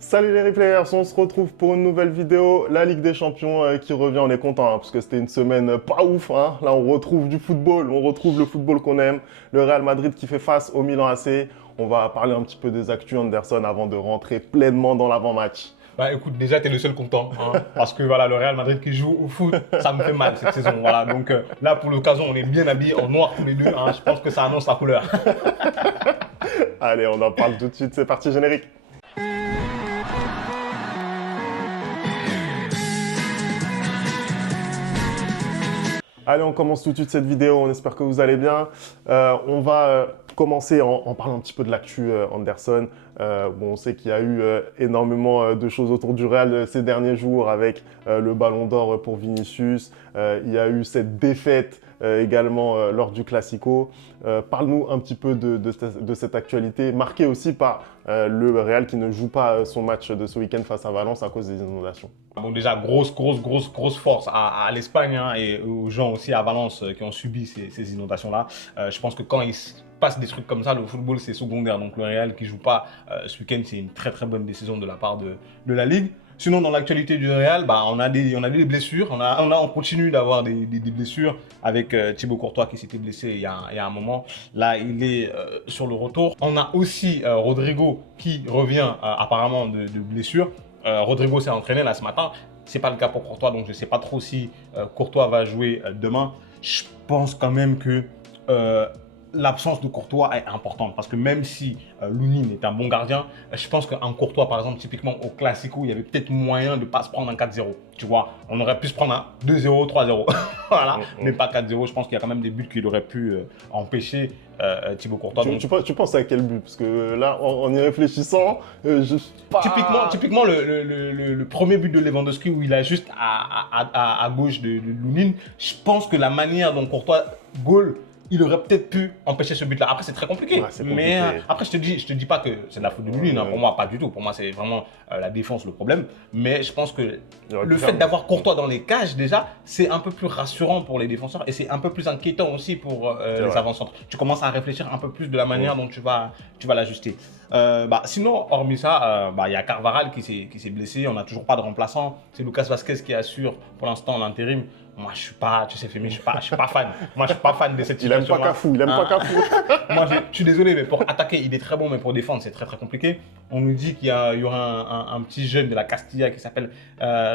Salut les replayers, on se retrouve pour une nouvelle vidéo, la Ligue des Champions qui revient, on est content parce que c'était une semaine pas ouf, hein. Là on retrouve du football, on retrouve le football qu'on aime, le Real Madrid qui fait face au Milan AC. On va parler un petit peu des actus Anderson avant de rentrer pleinement dans l'avant-match. Bah écoute, déjà t'es le seul content, hein, parce que voilà, le Real Madrid qui joue au foot, ça me fait mal cette saison. Voilà, donc là pour l'occasion, on est bien habillés en noir tous les deux, hein, je pense que ça annonce la couleur. Allez, on en parle tout de suite, c'est parti générique. Allez, on commence tout de suite cette vidéo, on espère que vous allez bien. On va commencer en parlant un petit peu de l'actu Anderson. Bon, on sait qu'il y a eu énormément de choses autour du Real ces derniers jours avec le Ballon d'Or pour Vinicius. Il y a eu cette défaite également lors du Classico. Parle-nous un petit peu de cette actualité, marquée aussi par le Real qui ne joue pas son match de ce week-end face à Valence à cause des inondations. Bon déjà, grosse force à l'Espagne, hein, et aux gens aussi à Valence qui ont subi ces inondations-là. Je pense que quand il se passe des trucs comme ça, le football c'est secondaire. Donc le Real qui joue pas ce week-end, c'est une très bonne décision de la part de la Ligue. Sinon, dans l'actualité du Real, bah, on a des blessures. On continue d'avoir des blessures avec Thibaut Courtois qui s'était blessé il y a un moment. Là, il est sur le retour. On a aussi Rodrigo qui revient apparemment de blessure. Rodrigo s'est entraîné là ce matin. C'est pas le cas pour Courtois, donc je ne sais pas trop si Courtois va jouer demain. Je pense quand même que l'absence de Courtois est importante parce que même si Lunin est un bon gardien, je pense qu'un Courtois, par exemple, typiquement au Classico, il y avait peut-être moyen de ne pas se prendre un 4-0. Tu vois, on aurait pu se prendre un 2-0, 3-0. Voilà, mais pas 4-0. Je pense qu'il y a quand même des buts qu'il aurait pu empêcher Thibaut Courtois. Tu penses à quel but? Parce que là, en y réfléchissant, je suis pas... Typiquement le premier but de Lewandowski où il a juste à gauche de Lunin, je pense que la manière dont Courtois goal, il aurait peut-être pu empêcher ce but-là. Après, c'est très compliqué. Ouais, mais après, je te dis pas que c'est de la faute de Lunin. Hein. Pour moi, pas du tout. Pour moi, c'est vraiment la défense le problème. Mais je pense que le fait d'avoir Courtois dans les cages, déjà, c'est un peu plus rassurant pour les défenseurs et c'est un peu plus inquiétant aussi pour les avant-centres. Tu commences à réfléchir un peu plus de la manière dont tu vas l'ajuster. Sinon, hormis ça, il y a Carvajal qui s'est blessé. On n'a toujours pas de remplaçant. C'est Lucas Vazquez qui assure pour l'instant l'intérim. Moi, je suis pas, tu sais, Fémi, je suis pas fan. Moi, je suis pas fan de cette situation. Il aime pas Cafou. Moi, je suis désolé, mais pour attaquer, il est très bon, mais pour défendre, c'est très compliqué. On nous dit qu'il y aura un petit jeune de la Castilla qui s'appelle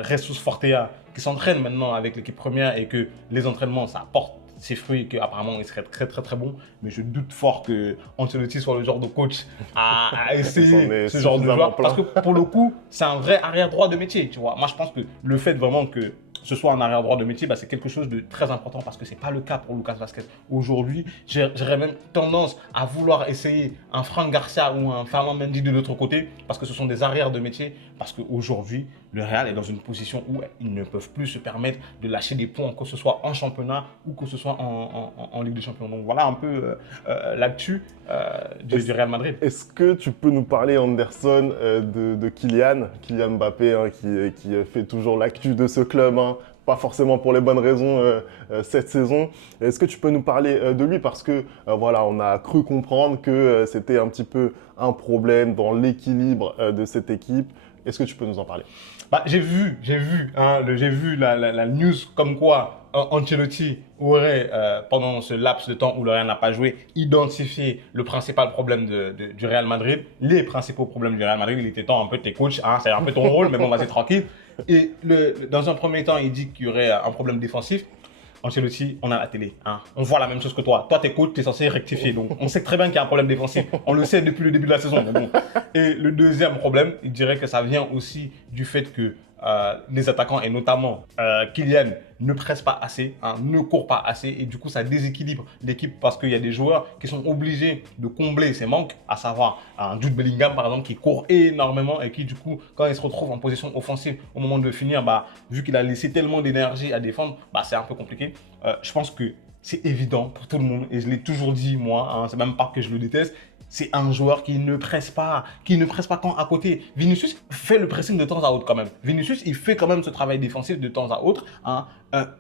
Jesus Fortea, qui s'entraîne maintenant avec l'équipe première et que les entraînements, ça apporte ses fruits, qu'apparemment, il serait très bon. Mais je doute fort que Ancelotti soit le genre de coach à essayer ce genre de joueur. Parce que pour le coup, c'est un vrai arrière-droit de métier, tu vois. Moi, je pense que le fait vraiment que ce soit un arrière-droit de métier, c'est quelque chose de très important parce que ce n'est pas le cas pour Lucas Vazquez. Aujourd'hui, j'aurais même tendance à vouloir essayer un Franck Garcia ou un Ferland Mendy de l'autre côté parce que ce sont des arrières de métier. Parce qu'aujourd'hui, le Real est dans une position où ils ne peuvent plus se permettre de lâcher des points, que ce soit en championnat ou que ce soit en Ligue des Champions. Donc voilà un peu l'actu du Real Madrid. Est-ce que tu peux nous parler, Anderson, de Kylian Mbappé, hein, qui fait toujours l'actu de ce club, hein, pas forcément pour les bonnes raisons cette saison. Est-ce que tu peux nous parler de lui parce que voilà, on a cru comprendre que c'était un petit peu un problème dans l'équilibre de cette équipe. Est-ce que tu peux nous en parler? J'ai vu la news comme quoi Ancelotti aurait, pendant ce laps de temps où le Real n'a pas joué, identifié le principal problème du Real Madrid, les principaux problèmes du Real Madrid. Il était temps un peu de tes coachs, hein, c'est un peu ton rôle, mais bon, vas-y tranquille. Et dans un premier temps, il dit qu'il y aurait un problème défensif. Ancelotti, on a la télé, hein. On voit la même chose que toi. Toi, t'es coach, t'es censé rectifier. Donc, on sait très bien qu'il y a un problème défensif. On le sait depuis le début de la saison. Bon. Et le deuxième problème, il dirait que ça vient aussi du fait que les attaquants, et notamment Kylian, ne pressent pas assez, hein, ne courent pas assez. Et du coup, ça déséquilibre l'équipe parce qu'il y a des joueurs qui sont obligés de combler ces manques, à savoir un Jude Bellingham, par exemple, qui court énormément et qui, du coup, quand il se retrouve en position offensive au moment de finir, vu qu'il a laissé tellement d'énergie à défendre, c'est un peu compliqué. Je pense que c'est évident pour tout le monde et je l'ai toujours dit, moi, hein, c'est même pas que je le déteste. C'est un joueur qui ne presse pas quand à côté. Vinicius fait le pressing de temps à autre quand même. Vinicius, il fait quand même ce travail défensif de temps à autre. Hein.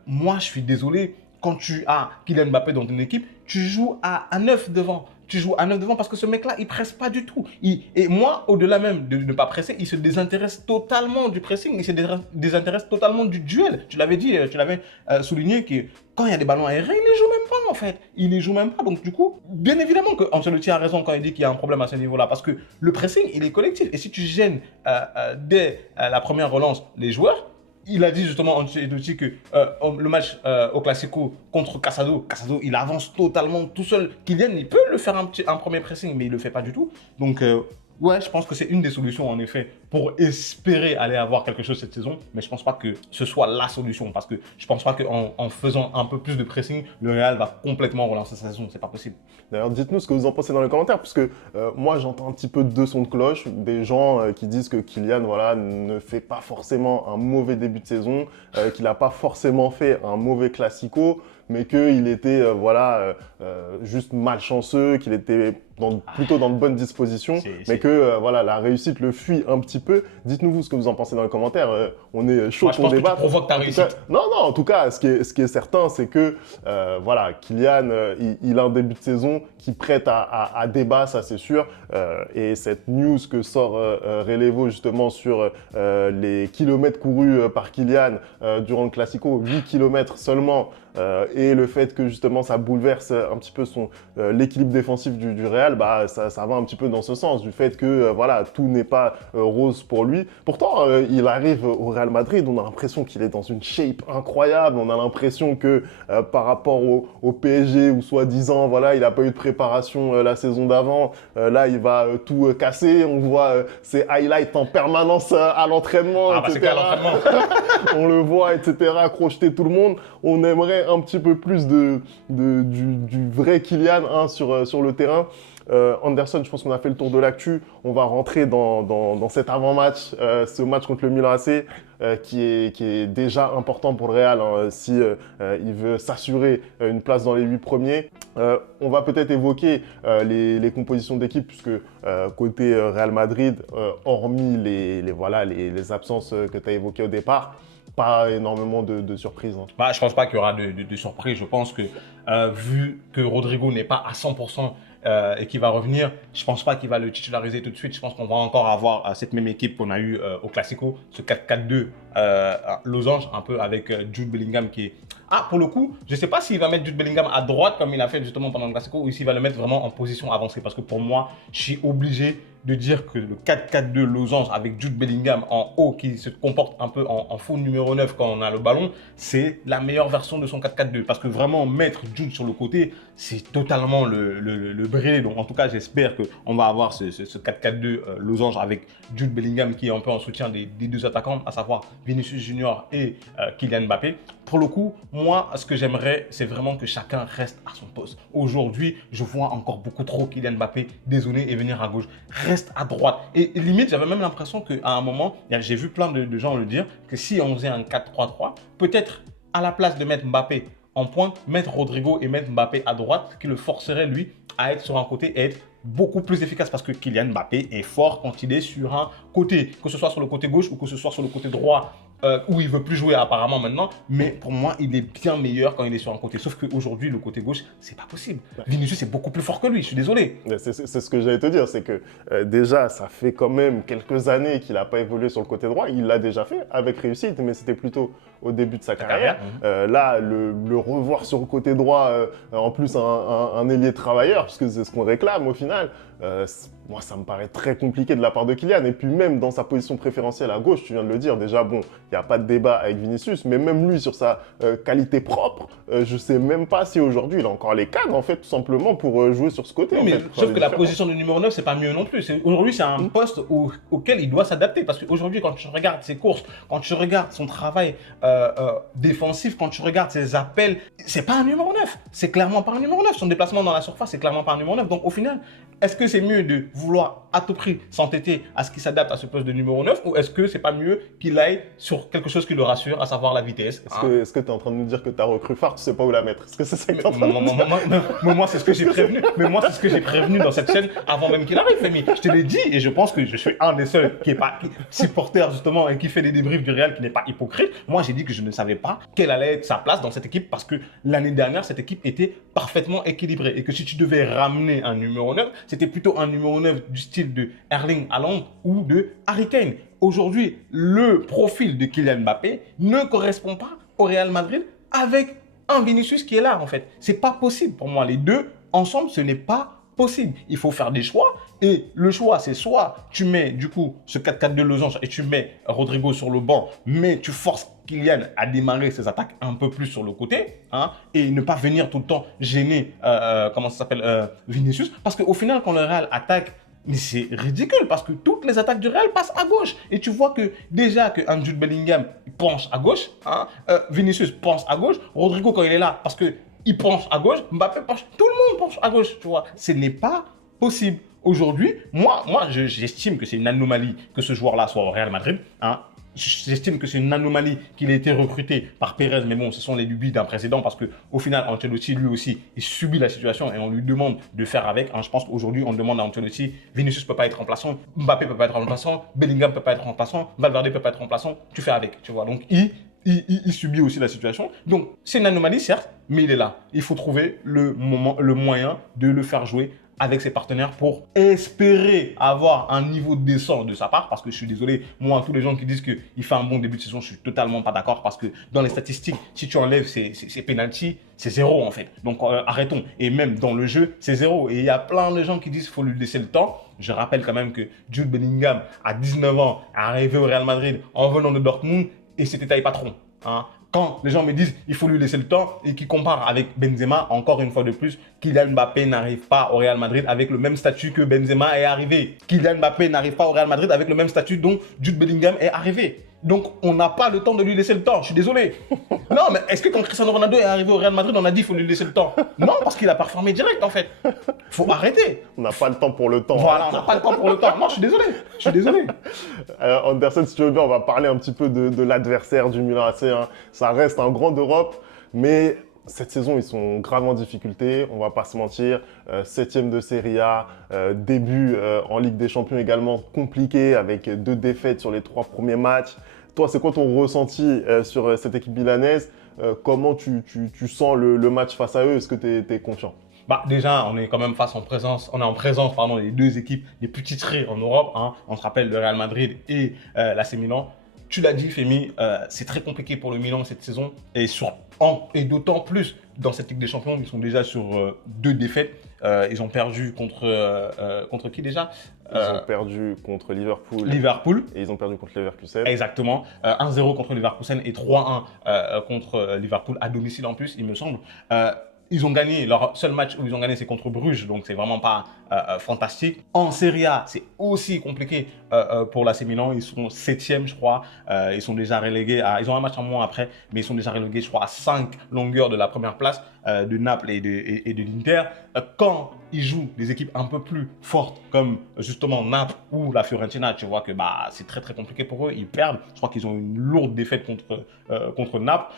Moi, je suis désolé, quand tu as Kylian Mbappé dans ton équipe, tu joues à 9 devant. tu joues à 9 devant parce que ce mec-là, il presse pas du tout. Et moi, au-delà même de ne pas presser, il se désintéresse totalement du pressing, il se désintéresse totalement du duel. Tu l'avais dit, tu l'avais souligné que quand il y a des ballons aériens, il les joue même pas en fait. Il les joue même pas. Donc du coup, bien évidemment que Ancelotti a raison quand il dit qu'il y a un problème à ce niveau-là parce que le pressing, il est collectif. Et si tu gênes dès la première relance les joueurs, il a dit justement Ancelotti que le match au Classico contre Casado, il avance totalement tout seul. Kylian, il peut le faire un premier pressing, mais il le fait pas du tout. Donc ouais, je pense que c'est une des solutions en effet pour espérer aller avoir quelque chose cette saison, mais je pense pas que ce soit la solution parce que je pense pas qu'en faisant un peu plus de pressing, le Real va complètement relancer sa saison, c'est pas possible. D'ailleurs, dites-nous ce que vous en pensez dans les commentaires, parce que moi j'entends un petit peu deux sons de cloche, des gens qui disent que Kylian voilà, ne fait pas forcément un mauvais début de saison, qu'il n'a pas forcément fait un mauvais classico, mais qu'il était juste malchanceux, qu'il était plutôt dans de bonnes dispositions, mais que voilà, la réussite le fuit un petit peu. Dites-nous vous ce que vous en pensez dans les commentaires, on est chaud pour débattre. Que tu provoques ta réussite. Non, en tout cas, ce qui est certain, c'est que voilà, Kylian, il a un début de saison qui prête à débat, ça c'est sûr, et cette news que sort Relevo justement sur les kilomètres courus par Kylian durant le Classico, 8 kilomètres seulement, et le fait que justement ça bouleverse un petit peu l'équilibre défensif du Real, bah, ça va un petit peu dans ce sens, du fait que voilà, tout n'est pas rose pour lui. Pourtant, il arrive au Real Madrid, on a l'impression qu'il est dans une shape incroyable, on a l'impression que par rapport au PSG où soi-disant voilà, il n'a pas eu de préparation la saison d'avant, là il va tout casser, on voit ses highlights en permanence à l'entraînement, etc. C'est clair, l'entraînement. On le voit, etc., crocheter tout le monde. On aimerait un petit peu plus du vrai Kylian hein, sur le terrain. Anderson, je pense qu'on a fait le tour de l'actu. On va rentrer dans cet avant-match, ce match contre le Milan AC, qui est déjà important pour le Real hein, si il veut s'assurer une place dans les 8 premiers. On va peut-être évoquer les compositions d'équipe, puisque côté Real Madrid, hormis les absences que tu as évoquées au départ, pas énormément de surprises. Hein. Bah, je pense pas qu'il y aura de surprises. Je pense que vu que Rodrigo n'est pas à 100% et qu'il va revenir, je pense pas qu'il va le titulariser tout de suite. Je pense qu'on va encore avoir cette même équipe qu'on a eu au Classico, ce 4-4-2 losange, un peu avec Jude Bellingham qui est... Ah, pour le coup, je sais pas s'il va mettre Jude Bellingham à droite comme il a fait justement pendant le Classico ou s'il va le mettre vraiment en position avancée. Parce que pour moi, je suis obligé de dire que le 4-4-2 losange avec Jude Bellingham en haut qui se comporte un peu en faux numéro 9 quand on a le ballon, c'est la meilleure version de son 4-4-2. Parce que vraiment mettre Jude sur le côté, c'est totalement le brûler. Donc en tout cas, j'espère qu'on va avoir ce 4-4-2 losange avec Jude Bellingham qui est un peu en soutien des deux attaquants, à savoir Vinicius Junior et Kylian Mbappé. Pour le coup, moi, ce que j'aimerais, c'est vraiment que chacun reste à son poste. Aujourd'hui, je vois encore beaucoup trop Kylian Mbappé dézonner et venir à gauche. Reste à droite. Et limite, j'avais même l'impression qu'à un moment, j'ai vu plein de gens le dire, que si on faisait un 4-3-3, peut-être à la place de mettre Mbappé en pointe, mettre Rodrigo et mettre Mbappé à droite, qui le forcerait, lui, à être sur un côté et être beaucoup plus efficace parce que Kylian Mbappé est fort quand il est sur un côté, que ce soit sur le côté gauche ou que ce soit sur le côté droit, où il veut plus jouer apparemment maintenant, mais pour moi, il est bien meilleur quand il est sur un côté. Sauf qu'aujourd'hui, le côté gauche, c'est pas possible. Vinicius est beaucoup plus fort que lui, je suis désolé. C'est ce que j'allais te dire, c'est que déjà, ça fait quand même quelques années qu'il n'a pas évolué sur le côté droit. Il l'a déjà fait avec réussite, mais c'était plutôt au début de sa carrière. Là, le revoir sur le côté droit, en plus un ailier travailleur, puisque c'est ce qu'on réclame au final, moi, ça me paraît très compliqué de la part de Kylian. Et puis même dans sa position préférentielle à gauche, tu viens de le dire, déjà, bon, il n'y a pas de débat avec Vinicius, mais même lui, sur sa qualité propre, je ne sais même pas si aujourd'hui, il a encore les cannes, en fait, tout simplement, pour jouer sur ce côté. Oui, mais sauf que la position de numéro 9, c'est pas mieux non plus. Aujourd'hui, c'est un poste auquel il doit s'adapter. Parce qu'aujourd'hui, quand tu regardes ses courses, quand tu regardes son travail défensif, quand tu regardes ses appels, c'est pas un numéro 9. C'est clairement pas un numéro 9. Son déplacement dans la surface, c'est clairement pas un numéro 9. Donc au final, est-ce que c'est mieux de vouloir à tout prix s'entêter à ce qu'il s'adapte à ce poste de numéro 9 ou est-ce que c'est pas mieux qu'il aille sur quelque chose qui le rassure, à savoir la vitesse? Est-ce que tu es en train de nous dire que tu as recru phare, tu sais pas où la mettre? Est-ce que c'est ça que tu es en train de nous dire? Moi, c'est ce que j'ai prévenu. Mais moi, c'est ce que j'ai prévenu dans cette scène avant même qu'il arrive, Femi. Je te l'ai dit et je pense que je suis un des seuls qui est pas supporter justement et qui fait des débriefs du Real qui n'est pas hypocrite. Moi, j'ai dit que je ne savais pas quelle allait être sa place dans cette équipe parce que l'année dernière, cette équipe était parfaitement équilibrée et que si tu devais ramener un numéro 9, c'était plutôt un numéro 9 du style de Erling Haaland ou de Harry Kane. Aujourd'hui, le profil de Kylian Mbappé ne correspond pas au Real Madrid avec un Vinicius qui est là en fait. C'est pas possible pour moi. Les deux ensemble, ce n'est pas possible. Il faut faire des choix et le choix, c'est soit tu mets du coup ce 4-4-2 losange et tu mets Rodrigo sur le banc, mais tu forces Kylian à démarrer ses attaques un peu plus sur le côté et ne pas venir tout le temps gêner Vinicius. Parce qu'au final, quand le Real attaque, mais c'est ridicule parce que toutes les attaques du Real passent à gauche. Et tu vois que déjà que Jude Bellingham penche à gauche, Vinicius pense à gauche, Rodrigo quand il est là parce qu'il penche à gauche, Mbappé penche, tout le monde penche à gauche, tu vois. Ce n'est pas possible. Aujourd'hui, moi j'estime que c'est une anomalie que ce joueur-là soit au Real Madrid. J'estime que c'est une anomalie qu'il ait été recruté par Pérez, mais bon, ce sont les lubies d'un président parce qu'au final, Ancelotti, lui aussi, il subit la situation et on lui demande de faire avec. Je pense qu'aujourd'hui, on demande à Ancelotti, Vinicius ne peut pas être remplaçant, Mbappé ne peut pas être remplaçant, Bellingham ne peut pas être remplaçant, Valverde ne peut pas être remplaçant, tu fais avec, tu vois. Donc, il subit aussi la situation. Donc, c'est une anomalie, certes, mais il est là. Il faut trouver le moyen de le faire jouer avec ses partenaires pour espérer avoir un niveau décent de sa part parce que je suis désolé, moi tous les gens qui disent qu'il fait un bon début de saison, je suis totalement pas d'accord parce que dans les statistiques, si tu enlèves ces pénaltys, c'est zéro en fait. Donc arrêtons. Et même dans le jeu, c'est zéro. Et il y a plein de gens qui disent qu'il faut lui laisser le temps. Je rappelle quand même que Jude Bellingham, à 19 ans, est arrivé au Real Madrid en venant de Dortmund et c'était taille patron. Quand les gens me disent qu'il faut lui laisser le temps et qu'ils comparent avec Benzema, encore une fois de plus, Kylian Mbappé n'arrive pas au Real Madrid avec le même statut que Benzema est arrivé. Kylian Mbappé n'arrive pas au Real Madrid avec le même statut dont Jude Bellingham est arrivé. Donc, on n'a pas le temps de lui laisser le temps. Je suis désolé. Non, mais est-ce que quand Cristiano Ronaldo est arrivé au Real Madrid, on a dit qu'il faut lui laisser le temps? Non, parce qu'il a performé direct, en fait. Faut arrêter. On n'a pas le temps pour le temps. Voilà, on n'a pas le temps pour le temps. Non, je suis désolé. Je suis désolé. Anderson, si tu veux bien, on va parler un petit peu de l'adversaire du Milan AC. Ça reste un grand d'Europe, mais cette saison, ils sont gravement en difficulté, on va pas se mentir. 7e de Serie A, début en Ligue des Champions également compliqué avec 2 défaites sur les 3 premiers matchs. Toi, c'est quoi ton ressenti sur cette équipe milanaise? Comment tu sens le match face à eux? Est-ce que tu es confiant? Déjà, on est quand même en présence des deux équipes les plus titrées en Europe. On se rappelle le Real Madrid et l'AC Milan. Tu l'as dit, Femi, c'est très compliqué pour le Milan cette saison et d'autant plus dans cette Ligue des Champions, ils sont déjà sur 2 défaites. Ils ont perdu contre qui déjà? Ils ont perdu contre Liverpool. Et ils ont perdu contre Leverkusen. Exactement. 1-0 contre Leverkusen et 3-1 contre Liverpool à domicile en plus, il me semble. Ils ont gagné, leur seul match où ils ont gagné, c'est contre Bruges, donc c'est vraiment pas fantastique. En Serie A, c'est aussi compliqué pour l'AC Milan. Ils sont 7e, je crois. Ils sont déjà relégués ils ont un match en moins après, mais ils sont déjà relégués, je crois, à 5 longueurs de la première place de Naples et de l'Inter. Quand ils jouent des équipes un peu plus fortes, comme justement Naples ou la Fiorentina, tu vois que c'est très très compliqué pour eux. Ils perdent. Je crois qu'ils ont une lourde défaite contre Naples.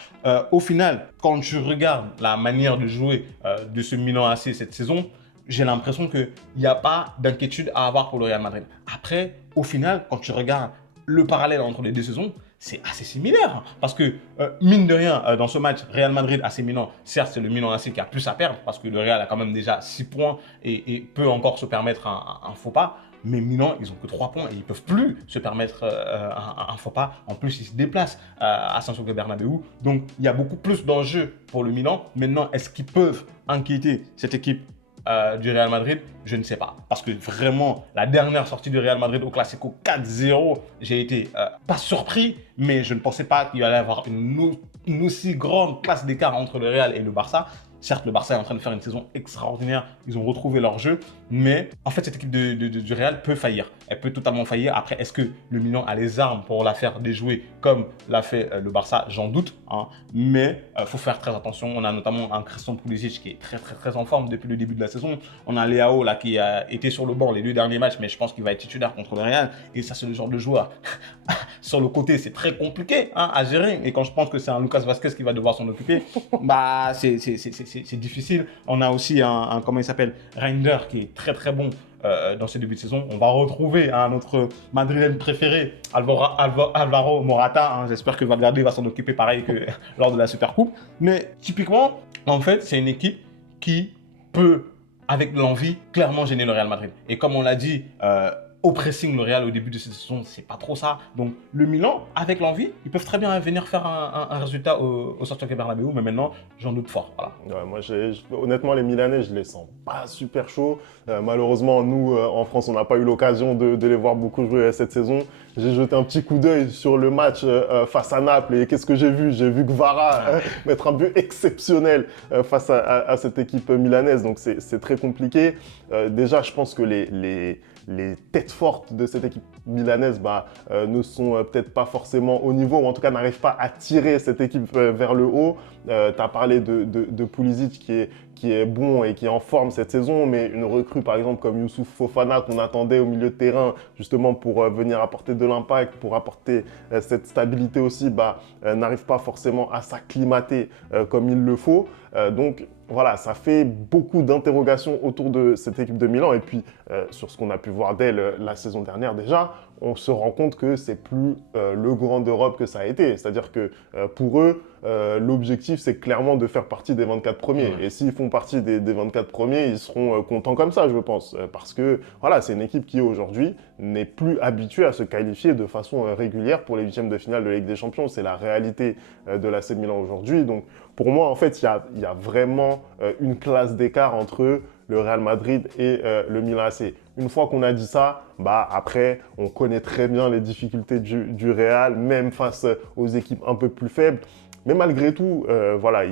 Au final, quand tu regardes la manière de jouer de ce Milan AC cette saison, j'ai l'impression qu'il n'y a pas d'inquiétude à avoir pour le Real Madrid. Après, au final, quand tu regardes le parallèle entre les deux saisons, c'est assez similaire. Parce que, mine de rien, dans ce match, Real Madrid-AC Milan, certes, c'est le Milan AC qui a plus à perdre, parce que le Real a quand même déjà 6 points et peut encore se permettre un faux pas. Mais Milan, ils n'ont que 3 points et ils ne peuvent plus se permettre un faux pas. En plus, ils se déplacent à Santiago Bernabéu. Donc, il y a beaucoup plus d'enjeux pour le Milan. Maintenant, est-ce qu'ils peuvent inquiéter cette équipe du Real Madrid? Je ne sais pas. Parce que vraiment, la dernière sortie du Real Madrid au Classico 4-0, j'ai été pas surpris, mais je ne pensais pas qu'il y allait avoir une aussi grande classe d'écart entre le Real et le Barça. Certes, le Barça est en train de faire une saison extraordinaire, ils ont retrouvé leur jeu, mais en fait, cette équipe du Real peut faillir. Elle peut totalement faillir. Après, est-ce que le Milan a les armes pour la faire déjouer comme l'a fait le Barça? J'en doute, hein. Mais il faut faire très attention. On a notamment un Christian Pulisic qui est très en forme depuis le début de la saison. On a Leao là, qui a été sur le banc les 2 derniers matchs, mais je pense qu'il va être titulaire contre le Real. Et ça, c'est le genre de joueur. Sur le côté, c'est très compliqué hein, à gérer. Et quand je pense que c'est un Lucas Vazquez qui va devoir s'en occuper, bah, c'est difficile. On a aussi comment il s'appelle, Reinders, qui est très bon dans ce début de saison. On va retrouver notre madrilène préféré, Alvaro Morata. Hein. J'espère que Valverde va s'en occuper pareil que lors de la Supercoupe. Mais typiquement, en fait, c'est une équipe qui peut, avec l'envie, clairement gêner le Real Madrid. Et comme on l'a dit, au pressing, le Real au début de cette saison, c'est pas trop ça. Donc le Milan, avec l'envie, ils peuvent très bien venir faire un résultat au Santiago Bernabéu, mais maintenant, j'en doute fort. Voilà. Ouais, moi, honnêtement, les Milanais, je les sens pas super chauds. Malheureusement, nous, en France, on n'a pas eu l'occasion de les voir beaucoup jouer cette saison. J'ai jeté un petit coup d'œil sur le match face à Naples et qu'est-ce que j'ai vu? J'ai vu Kvara mettre un but exceptionnel face à cette équipe milanaise. Donc, c'est très compliqué. Déjà, je pense que les têtes fortes de cette équipe milanaise ne sont peut-être pas forcément au niveau, ou en tout cas n'arrivent pas à tirer cette équipe vers le haut. Tu as parlé de Pulisic qui est bon et qui est en forme cette saison, mais une recrue par exemple comme Youssouf Fofana qu'on attendait au milieu de terrain justement pour venir apporter de l'impact, pour apporter cette stabilité aussi, n'arrive pas forcément à s'acclimater comme il le faut. Donc voilà, ça fait beaucoup d'interrogations autour de cette équipe de Milan. Et puis, sur ce qu'on a pu voir d'elle la saison dernière déjà, on se rend compte que c'est plus le grand d'Europe que ça a été. C'est-à-dire que pour eux, l'objectif, c'est clairement de faire partie des 24 premiers. Et s'ils font partie des 24 premiers, ils seront contents comme ça, je pense. Parce que voilà, c'est une équipe qui, aujourd'hui, n'est plus habituée à se qualifier de façon régulière pour les huitièmes de finale de la Ligue des Champions. C'est la réalité de l'AC Milan aujourd'hui. Donc, pour moi, en fait, il y a vraiment une classe d'écart entre le Real Madrid et le Milan AC. Une fois qu'on a dit ça, après, on connaît très bien les difficultés du Real, même face aux équipes un peu plus faibles. Mais malgré tout, voilà,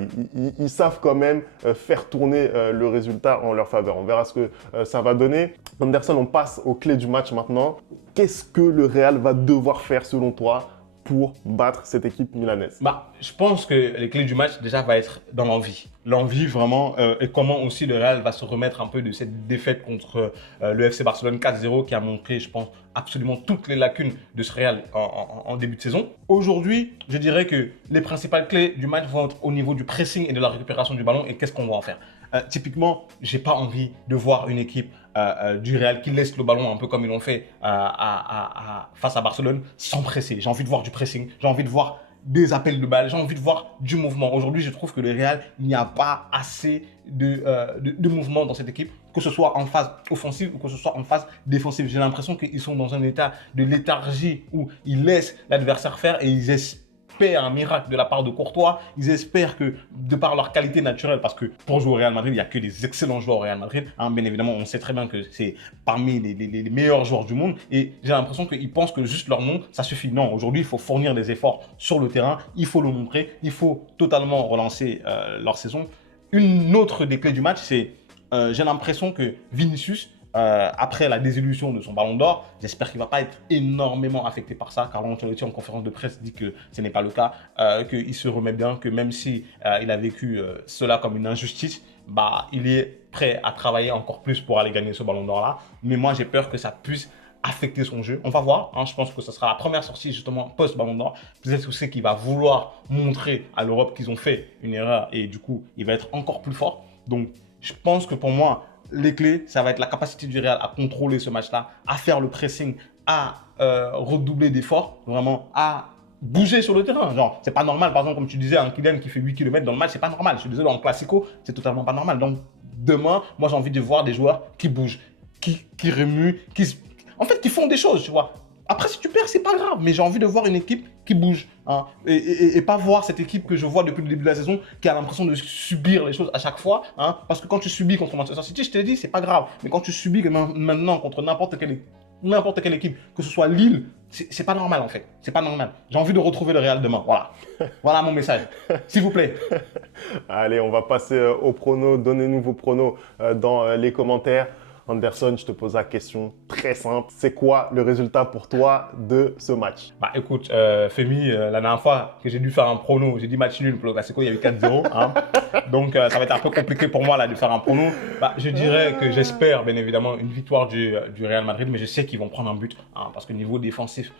ils savent quand même faire tourner le résultat en leur faveur. On verra ce que ça va donner. Anderson, on passe aux clés du match maintenant. Qu'est-ce que le Real va devoir faire selon toi pour battre cette équipe milanaise? Je pense que les clés du match, déjà, va être dans l'envie. L'envie, vraiment, et comment aussi le Real va se remettre un peu de cette défaite contre le FC Barcelone 4-0 qui a montré, je pense, absolument toutes les lacunes de ce Real en début de saison. Aujourd'hui, je dirais que les principales clés du match vont être au niveau du pressing et de la récupération du ballon et qu'est-ce qu'on va en faire. Typiquement, j'ai pas envie de voir une équipe du Real qui laisse le ballon un peu comme ils l'ont fait face à Barcelone sans presser. J'ai envie de voir du pressing, j'ai envie de voir des appels de balles, j'ai envie de voir du mouvement. Aujourd'hui, je trouve que le Real, il n'y a pas assez de mouvement dans cette équipe, que ce soit en phase offensive ou que ce soit en phase défensive. J'ai l'impression qu'ils sont dans un état de léthargie où ils laissent l'adversaire faire et ils espèrent un miracle de la part de Courtois. Ils espèrent que, de par leur qualité naturelle, parce que pour jouer au Real Madrid, il n'y a que des excellents joueurs au Real Madrid. Bien évidemment, on sait très bien que c'est parmi les meilleurs joueurs du monde. Et j'ai l'impression qu'ils pensent que juste leur nom, ça suffit. Non, aujourd'hui, il faut fournir des efforts sur le terrain. Il faut le montrer. Il faut totalement relancer leur saison. Une autre des clés du match, c'est j'ai l'impression que Vinicius, après la désillusion de son ballon d'or, j'espère qu'il ne va pas être énormément affecté par ça. Carlo Ancelotti en conférence de presse dit que ce n'est pas le cas, qu'il se remet bien, que même si il a vécu cela comme une injustice, il est prêt à travailler encore plus pour aller gagner ce ballon d'or-là. Mais moi, j'ai peur que ça puisse affecter son jeu. On va voir, je pense que ce sera la première sortie justement post-ballon d'or. Peut-être aussi qu'il va vouloir montrer à l'Europe qu'ils ont fait une erreur et du coup, il va être encore plus fort. Donc, je pense que pour moi, les clés, ça va être la capacité du Real à contrôler ce match-là, à faire le pressing, à redoubler d'efforts, vraiment à bouger sur le terrain. Genre, c'est pas normal, par exemple, comme tu disais, un Kylian qui fait 8 km dans le match, c'est pas normal. Je suis désolé, en Classico, c'est totalement pas normal. Donc, demain, moi, j'ai envie de voir des joueurs qui bougent, qui remuent, qui font des choses, tu vois. Après, si tu perds, c'est pas grave, mais j'ai envie de voir une équipe qui bouge, et pas voir cette équipe que je vois depuis le début de la saison qui a l'impression de subir les choses à chaque fois, parce que quand tu subis contre Manchester City, je te l'ai dit, c'est pas grave, mais quand tu subis maintenant contre n'importe quelle n'importe quelle équipe, que ce soit Lille, c'est pas normal en fait. C'est pas normal. J'ai envie de retrouver le Real demain. Voilà. Voilà mon message. S'il vous plaît. Allez, on va passer aux pronos. Donnez-nous vos pronos dans les commentaires. Anderson, je te pose la question très simple. C'est quoi le résultat pour toi de ce match? Bah écoute, Femi, la dernière fois que j'ai dû faire un prono, j'ai dit match nul pour le Classico, il y a eu 4-0. Hein. Donc ça va être un peu compliqué pour moi là de faire un prono. Bah, je dirais que j'espère bien évidemment une victoire du Real Madrid, mais je sais qu'ils vont prendre un but. Hein, parce que niveau défensif,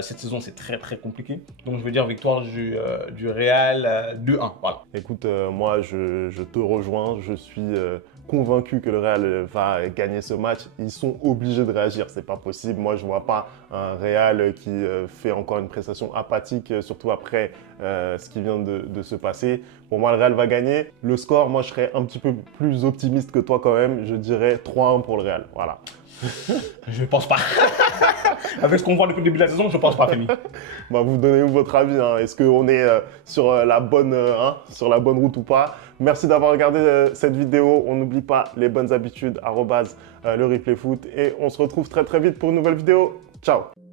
cette saison c'est très compliqué. Donc je veux dire victoire du Real 2-1. Voilà. Écoute, moi je te rejoins. Je suis convaincu que le Real va gagner ce match. Ils sont obligés de réagir, c'est pas possible. Moi, je vois pas un Real qui fait encore une prestation apathique, surtout après ce qui vient de se passer. Pour moi, le Real va gagner. Le score, moi, je serais un petit peu plus optimiste que toi quand même. Je dirais 3-1 pour le Real. Voilà. Je pense pas. Avec ce qu'on voit depuis le début de la saison, je pense pas, Femi. Bah, vous donnez votre avis. Hein. Est-ce qu'on est sur la bonne route ou pas? Merci d'avoir regardé cette vidéo. On n'oublie pas les bonnes habitudes, @le replay foot. Et on se retrouve très vite pour une nouvelle vidéo. Ciao!